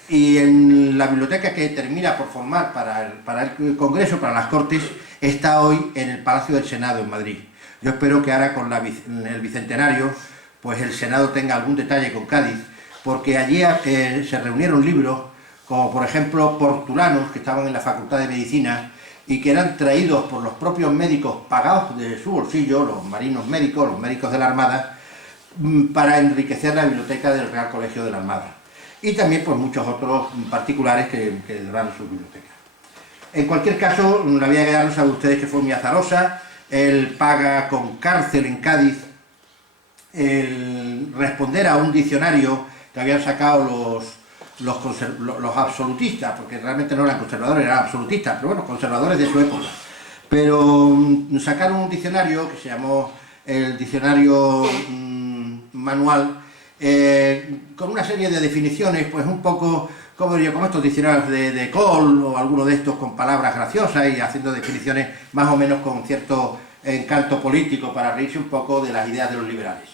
y en la biblioteca que termina por formar para el Congreso, para las Cortes, está hoy en el Palacio del Senado en Madrid. Yo espero que ahora con el Bicentenario, pues el Senado tenga algún detalle con Cádiz, porque allí se reunieron libros, como por ejemplo Portulanos, que estaban en la Facultad de Medicina, y que eran traídos por los propios médicos, pagados de su bolsillo, los marinos médicos, los médicos de la Armada, para enriquecer la biblioteca del Real Colegio de la Armada. Y también pues muchos otros particulares que dan sus bibliotecas. En cualquier caso, la vida de Gallardo sabe ustedes que fue muy azarosa. Él paga con cárcel en Cádiz el responder a un diccionario que habían sacado los absolutistas, porque realmente no eran conservadores, eran absolutistas, pero bueno, conservadores de su época. Pero sacaron un diccionario que se llamó el Diccionario Manual, con una serie de definiciones, pues un poco como estos diccionarios de Cole o alguno de estos con palabras graciosas y haciendo definiciones más o menos con cierto encanto político para reírse un poco de las ideas de los liberales.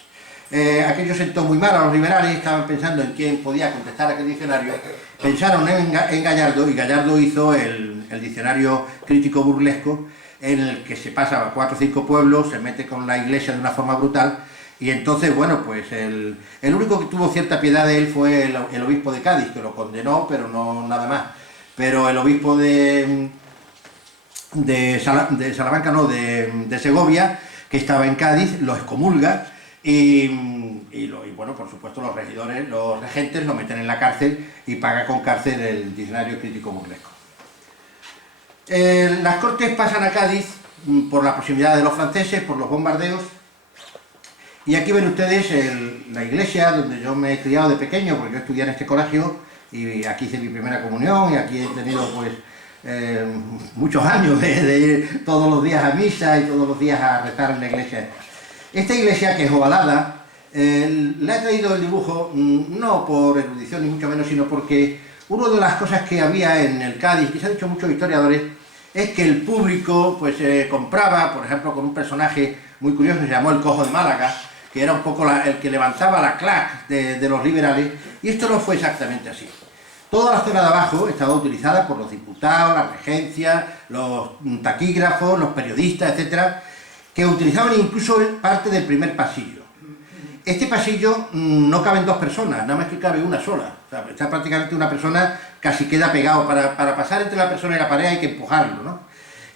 Aquello sentó muy mal a los liberales, estaban pensando en quién podía contestar aquel diccionario, pensaron en Gallardo, y Gallardo hizo el diccionario crítico burlesco, en el que se pasa a 4 o 5 pueblos, se mete con la iglesia de una forma brutal, y entonces, bueno, pues el único que tuvo cierta piedad de él fue el obispo de Cádiz, que lo condenó, pero no nada más. Pero el obispo de Salamanca, no, de Segovia, que estaba en Cádiz, lo excomulga, y bueno, por supuesto los regidores, los regentes lo meten en la cárcel y paga con cárcel el diccionario crítico burlesco. Las Cortes pasan a Cádiz por la proximidad de los franceses, por los bombardeos, y aquí ven ustedes la iglesia donde yo me he criado de pequeño, porque yo estudié en este colegio, y aquí hice mi primera comunión, y aquí he tenido pues muchos años de ir todos los días a misa y todos los días a rezar en la iglesia. Esta iglesia, que es ovalada, le he traído el dibujo no por erudición ni mucho menos, sino porque una de las cosas que había en el Cádiz, que se han dicho muchos historiadores, es que el público pues compraba, por ejemplo, con un personaje muy curioso que se llamó el Cojo de Málaga, que era un poco el que levantaba la clac de los liberales, y esto no fue exactamente así. Toda la zona de abajo estaba utilizada por los diputados, la regencia, los taquígrafos, los periodistas, etcétera, que utilizaban incluso parte del primer pasillo. Este pasillo no caben 2 personas, nada más que cabe una sola. O sea, está prácticamente una persona, casi queda pegado. Para pasar entre la persona y la pared hay que empujarlo, ¿no?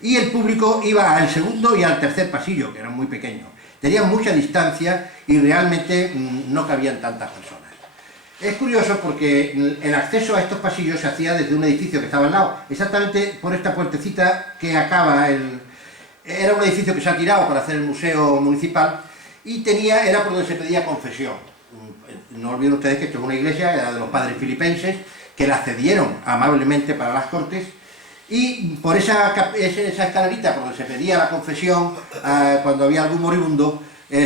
Y el público iba al segundo y al tercer pasillo, que eran muy pequeños. Tenían mucha distancia y realmente no cabían tantas personas. Es curioso porque el acceso a estos pasillos se hacía desde un edificio que estaba al lado, exactamente por esta puertecita que acaba Era un edificio que se ha tirado para hacer el museo municipal, y era por donde se pedía confesión. No olviden ustedes que esto es una iglesia, era de los padres filipenses, que la cedieron amablemente para las Cortes, y por esa escalerita por donde se pedía la confesión, cuando había algún moribundo,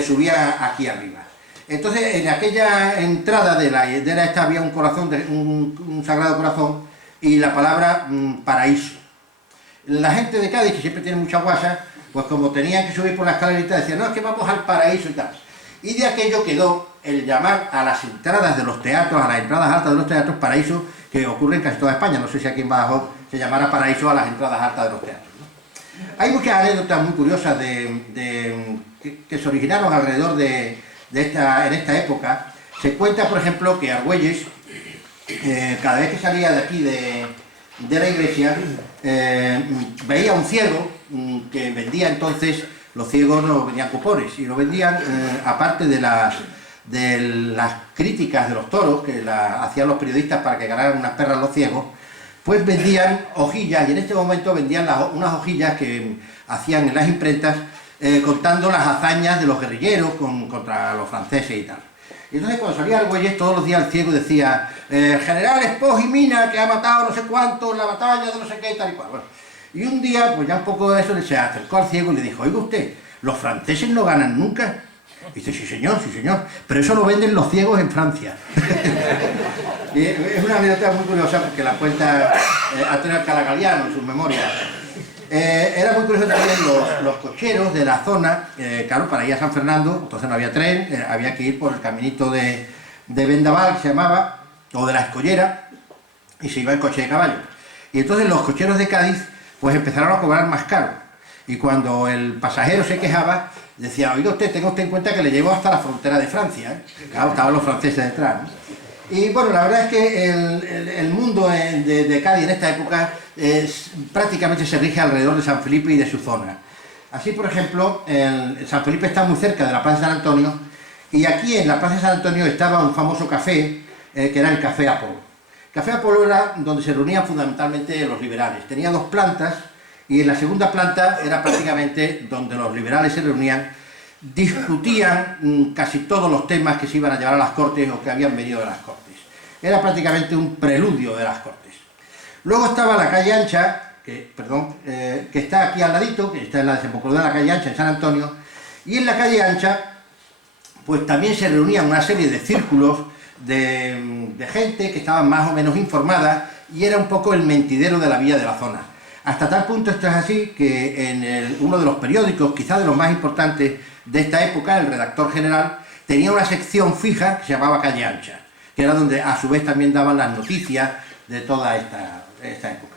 subía aquí arriba. Entonces, en aquella entrada de la hiedera esta había un corazón, un sagrado corazón, y la palabra paraíso. La gente de Cádiz, que siempre tiene mucha guasa, pues como tenían que subir por la escalerita, decían, no, es que vamos al paraíso y tal. Y de aquello quedó el llamar a las entradas de los teatros, a las entradas altas de los teatros, paraíso, que ocurre en casi toda España. No sé si aquí en Badajoz se llamara paraíso a las entradas altas de los teatros, ¿no? Hay muchas anécdotas muy curiosas que se originaron alrededor en esta época. Se cuenta, por ejemplo, que Argüelles, cada vez que salía de aquí de la iglesia, veía un ciego que vendía entonces, los ciegos no vendían cupones, y lo vendían, aparte de las críticas de los toros que hacían los periodistas para que ganaran unas perras los ciegos, pues vendían hojillas, y en este momento vendían unas hojillas que hacían en las imprentas contando las hazañas de los guerrilleros contra los franceses y tal. Y entonces cuando salía Argüelles, todos los días el ciego decía, general Espoj y Mina, que ha matado no sé cuánto en la batalla de no sé qué y tal y cual. Bueno, y un día, pues ya un poco de eso, se acercó al ciego y le dijo, oiga usted, ¿los franceses no ganan nunca? Y dice, sí señor, pero eso lo venden los ciegos en Francia. Y es una anécdota muy curiosa porque la cuenta Antonio Alcalá Galiano en sus memorias. Era muy curioso también los cocheros de la zona, claro, para ir a San Fernando, entonces no había tren, había que ir por el caminito de Vendaval, que se llamaba, o de la Escollera, y se iba en coche de caballo. Y entonces los cocheros de Cádiz, pues empezaron a cobrar más caro. Y cuando el pasajero se quejaba, decía, oiga usted, tenga usted en cuenta que le llevo hasta la frontera de Francia, ¿eh? Claro, estaban los franceses detrás, ¿no? Y bueno, la verdad es que el mundo de Cádiz en esta época prácticamente se rige alrededor de San Felipe y de su zona. Así, por ejemplo, San Felipe está muy cerca de la Plaza de San Antonio, y aquí en la Plaza de San Antonio estaba un famoso café, que era el Café Apolo. El Café Apolo era donde se reunían fundamentalmente los liberales. Tenía 2 plantas, y en la segunda planta era prácticamente donde los liberales se reunían, discutían casi todos los temas que se iban a llevar a las Cortes o que habían venido de las Cortes. Era prácticamente un preludio de las Cortes. Luego estaba la calle Ancha, que está aquí al ladito, que está en la desembocadura de la calle Ancha, en San Antonio, y en la calle Ancha, pues también se reunían una serie de círculos de gente que estaba más o menos informada y era un poco el mentidero de la vida de la zona. Hasta tal punto esto es así que en uno de los periódicos, quizás de los más importantes de esta época, el redactor general tenía una sección fija que se llamaba Calle Ancha, que era donde a su vez también daban las noticias de toda esta época.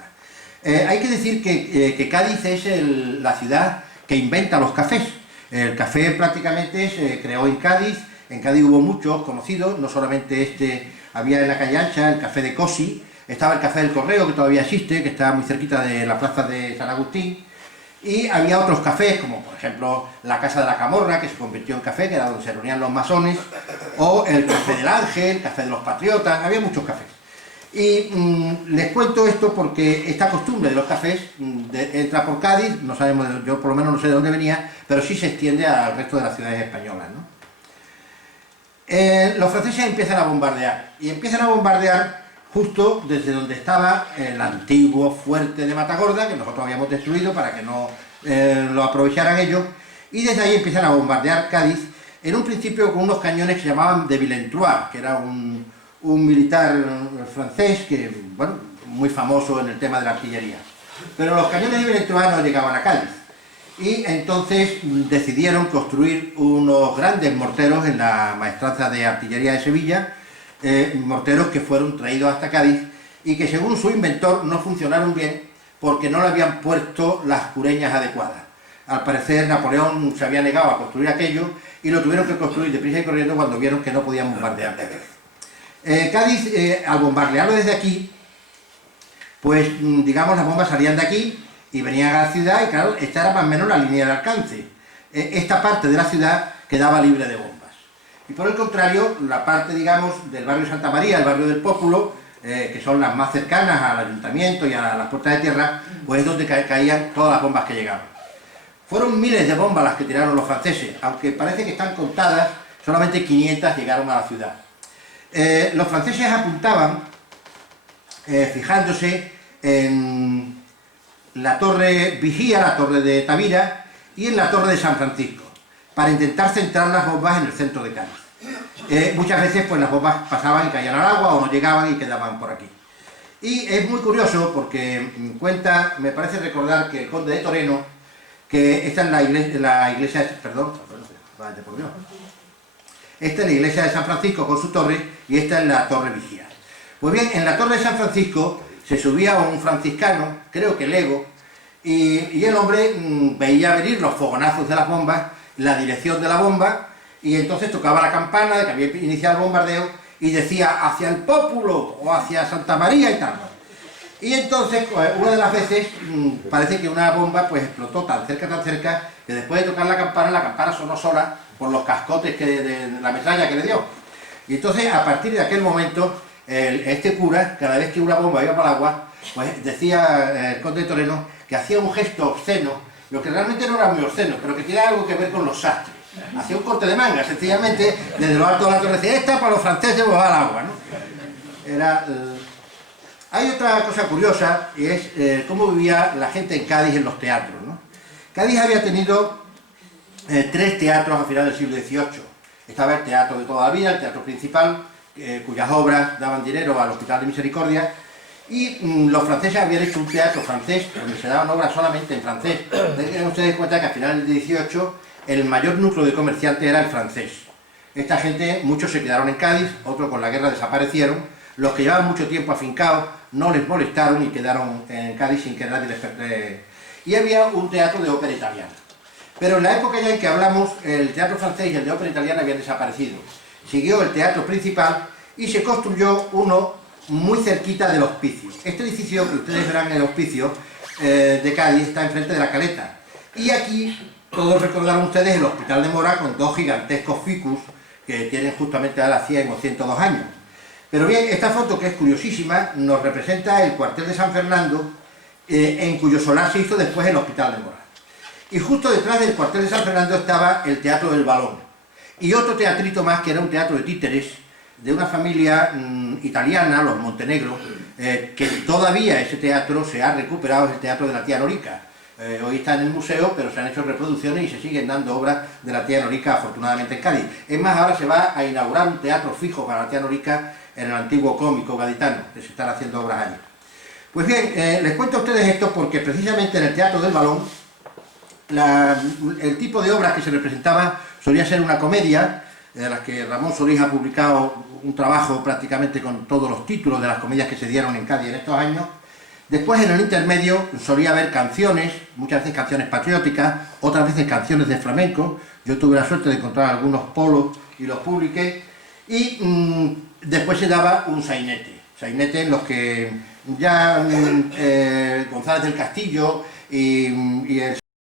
Hay que decir que Cádiz es la ciudad que inventa los cafés. El café prácticamente se creó en Cádiz hubo muchos conocidos, no solamente había en la Calle Ancha el café de Cosi, estaba el café del Correo, que todavía existe, que está muy cerquita de la plaza de San Agustín, y había otros cafés, como por ejemplo la Casa de la Camorra, que se convirtió en café, que era donde se reunían los masones, o el Café del Ángel, el Café de los Patriotas, había muchos cafés. Y les cuento esto porque esta costumbre de los cafés entra por Cádiz, no sabemos, yo por lo menos no sé de dónde venía, pero sí se extiende al resto de las ciudades españolas, ¿no? Los franceses empiezan a bombardear, y empiezan a bombardear justo desde donde estaba el antiguo fuerte de Matagorda, que nosotros habíamos destruido para que no lo aprovecharan ellos, y desde ahí empiezan a bombardear Cádiz, en un principio con unos cañones que se llamaban de Villentruat, que era un militar francés que, bueno, muy famoso en el tema de la artillería. Pero los cañones de Villentruat no llegaban a Cádiz, y entonces decidieron construir unos grandes morteros en la Maestranza de Artillería de Sevilla, morteros que fueron traídos hasta Cádiz y que según su inventor no funcionaron bien porque no le habían puesto las cureñas adecuadas. Al parecer Napoleón se había negado a construir aquello y lo tuvieron que construir deprisa y corriendo cuando vieron que no podían bombardear Cádiz. Cádiz, al bombardearlo desde aquí, pues digamos las bombas salían de aquí y venían a la ciudad y claro, esta era más o menos la línea de alcance. Esta parte de la ciudad quedaba libre de bombas. Y por el contrario, la parte, digamos, del barrio Santa María, el barrio del Pópulo, que son las más cercanas al ayuntamiento y a las puertas de tierra, pues es donde caían todas las bombas que llegaban. Fueron miles de bombas las que tiraron los franceses, aunque parece que están contadas, solamente 500 llegaron a la ciudad. Los franceses apuntaban, fijándose en la torre Vigía, la torre de Tavira, y en la torre de San Francisco, para intentar centrar las bombas en el centro de Cádiz. Muchas veces pues las bombas pasaban y caían al agua o no llegaban y quedaban por aquí. Y es muy curioso porque cuenta, me parece recordar que el conde de Toreno, que esta es la iglesia perdón, vaya por Dios. Esta es la iglesia de San Francisco con su torre y esta es la torre Vigía. Pues bien, en la torre de San Francisco se subía un franciscano, creo que Lego, y el hombre veía venir los fogonazos de las bombas, la dirección de la bomba, y entonces tocaba la campana de que había iniciado el bombardeo y decía hacia el Pópulo o hacia Santa María y tal. Y entonces, una de las veces, parece que una bomba pues explotó tan cerca, que después de tocar la campana sonó sola por los cascotes de la metralla que le dio. Y entonces, a partir de aquel momento, este cura, cada vez que una bomba iba para el agua, pues decía el conde de Toreno que hacía un gesto obsceno, lo que realmente no era muy obsceno, pero que tiene algo que ver con los sastres. Hacía un corte de manga, sencillamente, desde lo alto de la torre decía, esta para los franceses va al agua, ¿no? Hay otra cosa curiosa, y es cómo vivía la gente en Cádiz en los teatros, ¿no? Cádiz había tenido 3 teatros a finales del siglo XVIII. Estaba el teatro de toda la vida, el teatro principal, cuyas obras daban dinero al Hospital de Misericordia, y los franceses habían hecho un teatro francés, donde se daban obras solamente en francés. Tengan ustedes cuenta que a finales del XVIII el mayor núcleo de comerciantes era el francés. Esta gente, muchos se quedaron en Cádiz, otros con la guerra desaparecieron, los que llevaban mucho tiempo afincados no les molestaron y quedaron en Cádiz sin que nadie les... Y había un teatro de ópera italiana. Pero en la época ya en que hablamos, el teatro francés y el de ópera italiana habían desaparecido. Siguió el teatro principal y se construyó uno muy cerquita del hospicio. Este edificio que ustedes verán en el hospicio de Cádiz está enfrente de la Caleta. Y aquí todos recordarán ustedes el Hospital de Mora con 2 gigantescos ficus que tienen justamente ahora 100 o 102 años. Pero bien, esta foto, que es curiosísima, nos representa el cuartel de San Fernando, en cuyo solar se hizo después el Hospital de Mora. Y justo detrás del cuartel de San Fernando estaba el Teatro del Balón. Y otro teatrito más, que era un teatro de títeres, de una familia italiana, los Montenegro, que todavía ese teatro se ha recuperado, es el teatro de la tía Norica. Hoy está en el museo, pero se han hecho reproducciones y se siguen dando obras de la tía Norica, afortunadamente, en Cádiz. Es más, ahora se va a inaugurar un teatro fijo para la tía Norica en el antiguo Cómico gaditano, que se están haciendo obras allí. Pues bien, les cuento a ustedes esto porque precisamente en el Teatro del Balón el tipo de obras que se representaba solía ser una comedia, de las que Ramón Solís ha publicado un trabajo prácticamente con todos los títulos de las comedias que se dieron en Cádiz en estos años. Después, en el intermedio, solía haber canciones, muchas veces canciones patrióticas, otras veces canciones de flamenco. Yo tuve la suerte de encontrar algunos polos y los publiqué. Y después se daba un sainete en los que ya González del Castillo y el